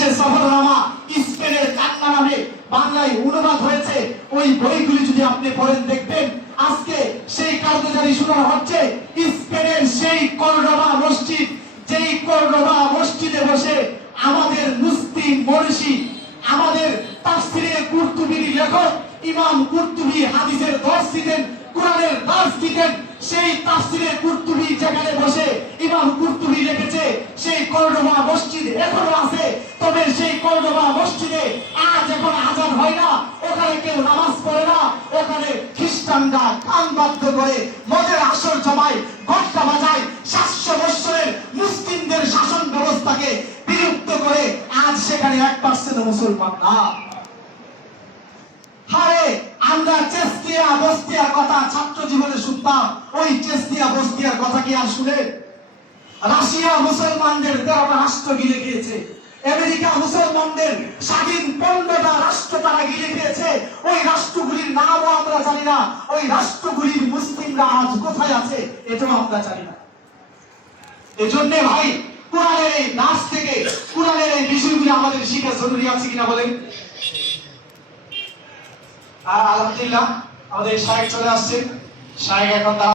দেশের সফরনামা স্পেনের কান্না নামে বাংলায় অনুবাদ হয়েছে। ওই বইগুলি যদি আপনি পড়েন দেখবেন আজকে সেই কার্যকারী শোনানো হচ্ছে স্পেনের সেই কর্ডোবা মসজিদ, যেই কর্ডোবা মসজিদে বসে আমাদের মুসলিম মনীষী, আমাদের তাফসিরে কুরতুবীর লেখক ইমাম কুরতুবী হাদিসের দর্শ দিতেন, কোরআনের দর্শ দিতেন। সেই তাফসিরে কুরতুবী যেখানে বসে ইমাম কুরতুবী লিখেছে সেই কর্ডোবা মসজিদ এখনো আছে। তবে সেই কর্ডোবা মসজিদে আজ এখন আজান হয় না, ওখানে কেউ নামাজ পড়ে না। ওখানে খ্রিস্টানরা কান বাধ্য করে মদের আসর জমায়, ঘটকা বাজায়, 700 বছরের মুসলিমদের শাসন ব্যবস্থাকে বিলুপ্ত করে আজ সেখানে 1% মুসলমান না। হারে আমরা চেস্তিয়া বস্তিয়ার কথা ছাত্র জীবনে শুনতাম, ওই চেস্তিয়া বস্তিয়ার কথা কি আর শুনে? রাশিয়া মুসলমানদের 13টা রাষ্ট্র গিলে গিয়েছে, আমেরিকা মুসলমানদের স্বাধীন 15টা রাষ্ট্র তারা গিলে গিয়েছে। ওই রাষ্ট্রগুলির নামও আমরা জানি না, ওই রাষ্ট্রগুলির মুসলিমরা আজ কোথায় আছে এটাও আমরা জানি না। এজন্য ভাই কোরআনের এই নাচ থেকে কোরআনের এই বিষয়গুলি আমাদের শিখা জরুরি আছে কিনা বলেন? আর আলহামদুলিল্লাহ আমাদের শায়েখ চলে আসছে। শায়েখ এখন